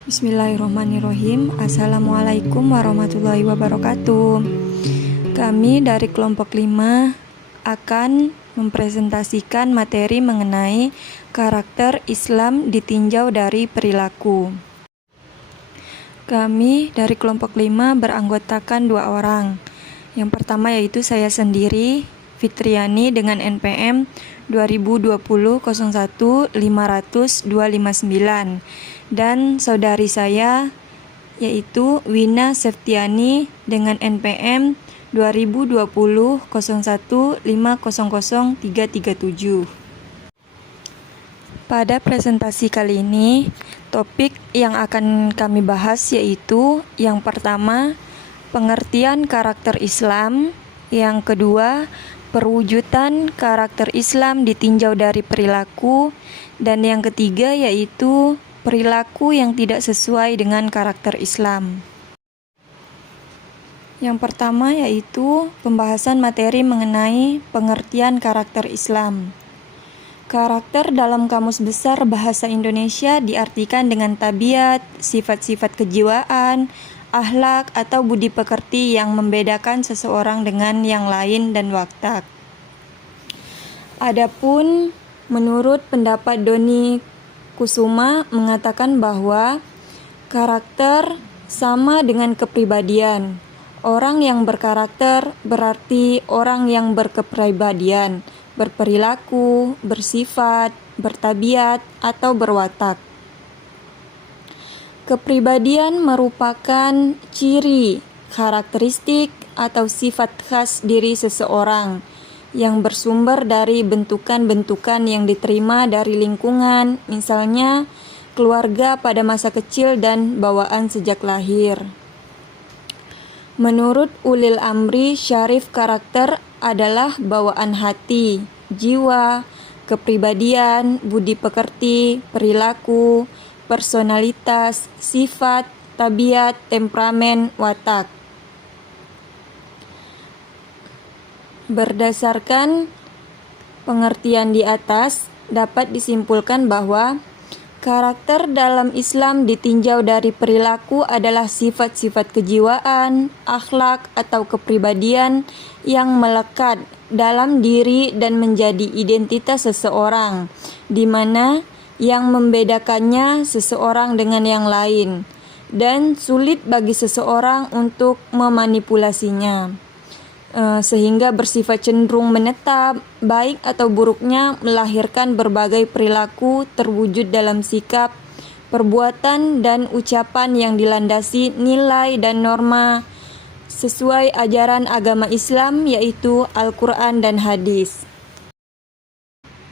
Bismillahirrahmanirrahim. Assalamualaikum warahmatullahi wabarakatuh. Kami dari kelompok 5 akan mempresentasikan materi mengenai karakter Islam ditinjau dari perilaku. Kami dari kelompok 5 beranggotakan 2 orang. Yang pertama yaitu saya sendiri, Fitriani, dengan NPM 2020-01-500-259, dan saudari saya yaitu Wina Septiani dengan NPM 2020-01-500-337. Pada presentasi kali ini, topik yang akan kami bahas yaitu yang pertama, pengertian karakter Islam, yang kedua, perwujudan karakter Islam ditinjau dari perilaku, dan yang ketiga yaitu perilaku yang tidak sesuai dengan karakter Islam. Yang pertama yaitu pembahasan materi mengenai pengertian karakter Islam. Karakter dalam Kamus Besar Bahasa Indonesia diartikan dengan tabiat, sifat-sifat kejiwaan, akhlak atau budi pekerti yang membedakan seseorang dengan yang lain dan watak. Adapun menurut pendapat Doni Kusuma mengatakan bahwa karakter sama dengan kepribadian. Orang yang berkarakter berarti orang yang berkepribadian, berperilaku, bersifat, bertabiat, atau berwatak. Kepribadian merupakan ciri, karakteristik, atau sifat khas diri seseorang yang bersumber dari bentukan-bentukan yang diterima dari lingkungan, misalnya keluarga pada masa kecil dan bawaan sejak lahir. Menurut Ulil Amri Syarif, karakter adalah bawaan hati, jiwa, kepribadian, budi pekerti, perilaku, personalitas, sifat, tabiat, temperamen, watak. Berdasarkan pengertian di atas, dapat disimpulkan bahwa karakter dalam Islam ditinjau dari perilaku adalah sifat-sifat kejiwaan, akhlak, atau kepribadian yang melekat dalam diri dan menjadi identitas seseorang, di mana yang membedakannya seseorang dengan yang lain, dan sulit bagi seseorang untuk memanipulasinya, sehingga bersifat cenderung menetap, baik atau buruknya melahirkan berbagai perilaku terwujud dalam sikap, perbuatan, dan ucapan yang dilandasi nilai dan norma sesuai ajaran agama Islam, yaitu Al-Quran dan Hadis.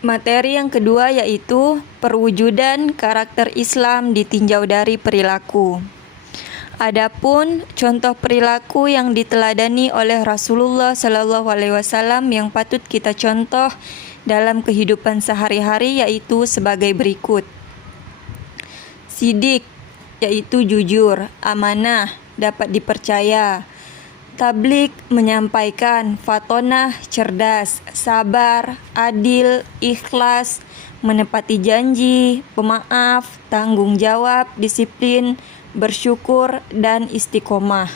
Materi yang kedua yaitu perwujudan karakter Islam ditinjau dari perilaku. Adapun contoh perilaku yang diteladani oleh Rasulullah SAW yang patut kita contoh dalam kehidupan sehari-hari yaitu sebagai berikut. Sidik, yaitu jujur, amanah, dapat dipercaya. Tablik, menyampaikan. Fatonah, cerdas, sabar, adil, ikhlas, menepati janji, pemaaf, tanggung jawab, disiplin, bersyukur, dan istiqomah.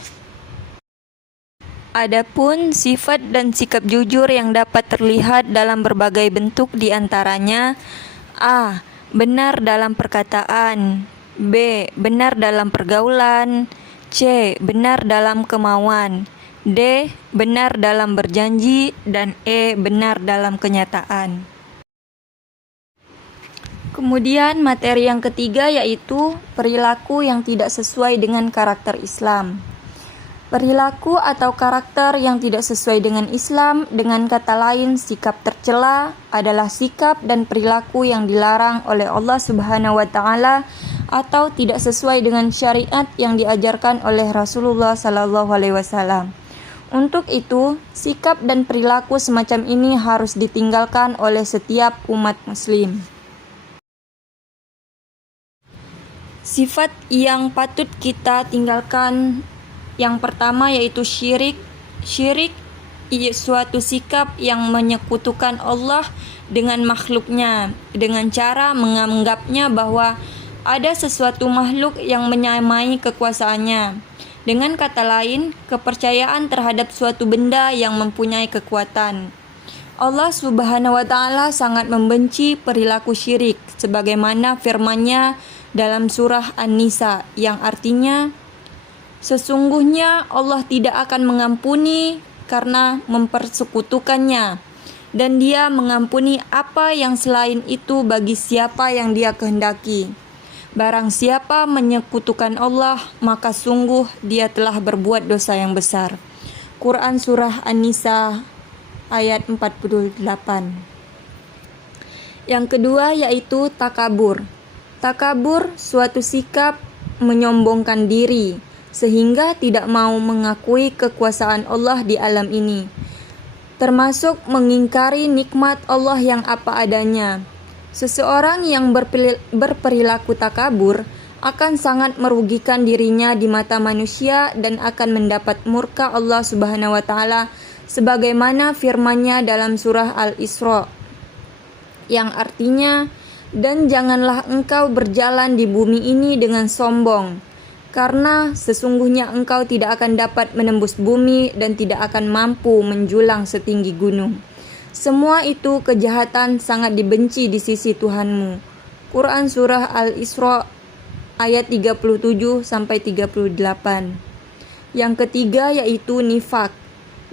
Adapun sifat dan sikap jujur yang dapat terlihat dalam berbagai bentuk diantaranya: A. Benar dalam perkataan, B. Benar dalam pergaulan, C. Benar dalam kemauan, D. Benar dalam berjanji, dan E. Benar dalam kenyataan. Kemudian materi yang ketiga yaitu perilaku yang tidak sesuai dengan karakter Islam. Perilaku atau karakter yang tidak sesuai dengan Islam, dengan kata lain sikap tercela, adalah sikap dan perilaku yang dilarang oleh Allah Subhanahu wa Ta'ala atau tidak sesuai dengan syariat yang diajarkan oleh Rasulullah SAW. Untuk itu, sikap dan perilaku semacam ini harus ditinggalkan oleh setiap umat muslim. Sifat yang patut kita tinggalkan yang pertama yaitu syirik. Syirik suatu sikap yang menyekutukan Allah dengan makhluknya dengan cara menganggapnya bahwa ada sesuatu makhluk yang menyamai kekuasaannya. Dengan kata lain, kepercayaan terhadap suatu benda yang mempunyai kekuatan. Allah Subhanahu wa Ta'ala sangat membenci perilaku syirik, sebagaimana firman-Nya dalam surah An-Nisa, yang artinya, sesungguhnya Allah tidak akan mengampuni karena mempersekutukannya, dan Dia mengampuni apa yang selain itu bagi siapa yang Dia kehendaki. Barang siapa menyekutukan Allah, maka sungguh dia telah berbuat dosa yang besar. Quran Surah An-Nisa ayat 48. Yang kedua yaitu takabur. Takabur suatu sikap menyombongkan diri, sehingga tidak mau mengakui kekuasaan Allah di alam ini, termasuk mengingkari nikmat Allah yang apa adanya. Seseorang yang berperilaku takabur akan sangat merugikan dirinya di mata manusia dan akan mendapat murka Allah Subhanahu wa Ta'ala, sebagaimana firman-Nya dalam surah Al-Isra, yang artinya, dan janganlah engkau berjalan di bumi ini dengan sombong, karena sesungguhnya engkau tidak akan dapat menembus bumi dan tidak akan mampu menjulang setinggi gunung. Semua itu kejahatan sangat dibenci di sisi Tuhanmu. Quran Surah Al-Isra ayat 37-38. Yang ketiga yaitu nifak.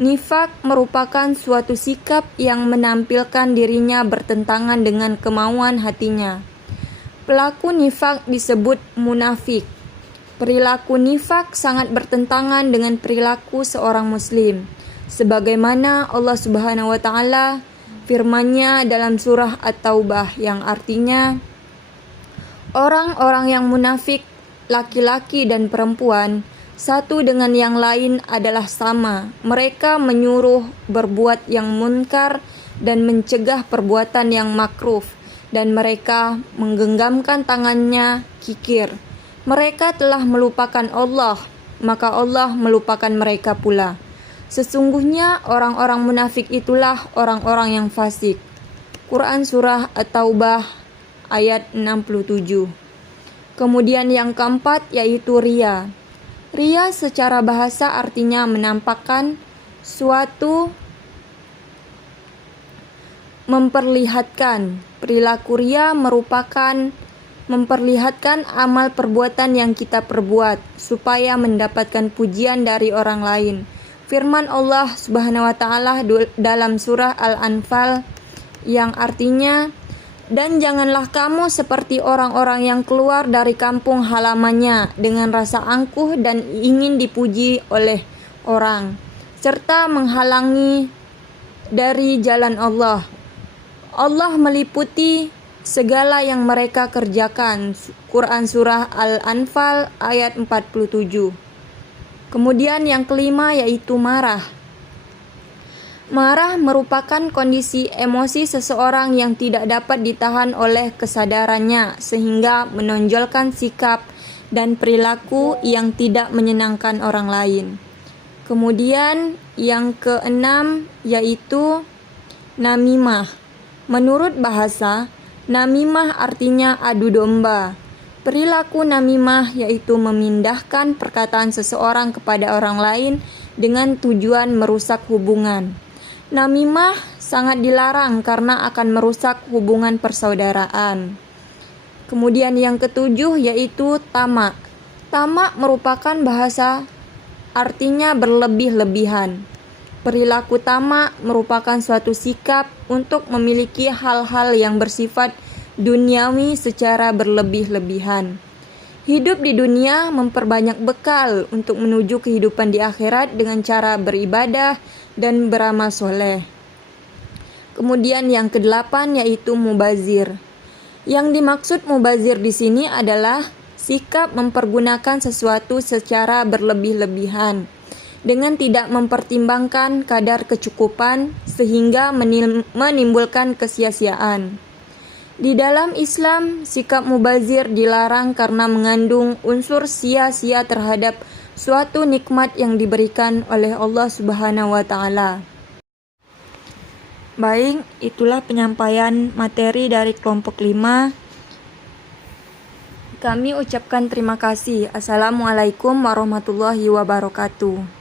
Nifak merupakan suatu sikap yang menampilkan dirinya bertentangan dengan kemauan hatinya. Pelaku nifak disebut munafik. Perilaku nifak sangat bertentangan dengan perilaku seorang muslim, sebagaimana Allah Subhanahu wa Ta'ala firman-Nya dalam surah At-Taubah, yang artinya, orang-orang yang munafik, laki-laki dan perempuan, satu dengan yang lain adalah sama. Mereka menyuruh berbuat yang munkar dan mencegah perbuatan yang makruh, dan mereka menggenggamkan tangannya kikir. Mereka telah melupakan Allah, maka Allah melupakan mereka pula. Sesungguhnya orang-orang munafik itulah orang-orang yang fasik. Quran Surah At-Taubah ayat 67. Kemudian yang keempat yaitu riya. Riya secara bahasa artinya menampakkan suatu, memperlihatkan. Perilaku riya merupakan memperlihatkan amal perbuatan yang kita perbuat supaya mendapatkan pujian dari orang lain. Firman Allah Subhanahu wa Ta'ala dalam surah Al-Anfal, yang artinya, dan janganlah kamu seperti orang-orang yang keluar dari kampung halamannya dengan rasa angkuh dan ingin dipuji oleh orang, serta menghalangi dari jalan Allah. Allah meliputi segala yang mereka kerjakan. Quran Surah Al-Anfal ayat 47. Kemudian yang kelima yaitu marah. Marah merupakan kondisi emosi seseorang yang tidak dapat ditahan oleh kesadarannya, sehingga menonjolkan sikap dan perilaku yang tidak menyenangkan orang lain. Kemudian yang keenam yaitu namimah. Menurut bahasa, namimah artinya adu domba. Perilaku namimah yaitu memindahkan perkataan seseorang kepada orang lain dengan tujuan merusak hubungan. Namimah sangat dilarang karena akan merusak hubungan persaudaraan. Kemudian yang ketujuh yaitu tamak. Tamak merupakan bahasa artinya berlebih-lebihan. Perilaku tamak merupakan suatu sikap untuk memiliki hal-hal yang bersifat duniawi secara berlebih-lebihan. Hidup di dunia memperbanyak bekal untuk menuju kehidupan di akhirat dengan cara beribadah dan beramal soleh. Kemudian yang kedelapan yaitu mubazir. Yang dimaksud mubazir di sini adalah sikap mempergunakan sesuatu secara berlebih-lebihan dengan tidak mempertimbangkan kadar kecukupan sehingga menimbulkan kesia-siaan. Di dalam Islam, sikap mubazir dilarang karena mengandung unsur sia-sia terhadap suatu nikmat yang diberikan oleh Allah Subhanahu wa Ta'ala. Baik, itulah penyampaian materi dari kelompok 5. Kami ucapkan terima kasih. Assalamualaikum warahmatullahi wabarakatuh.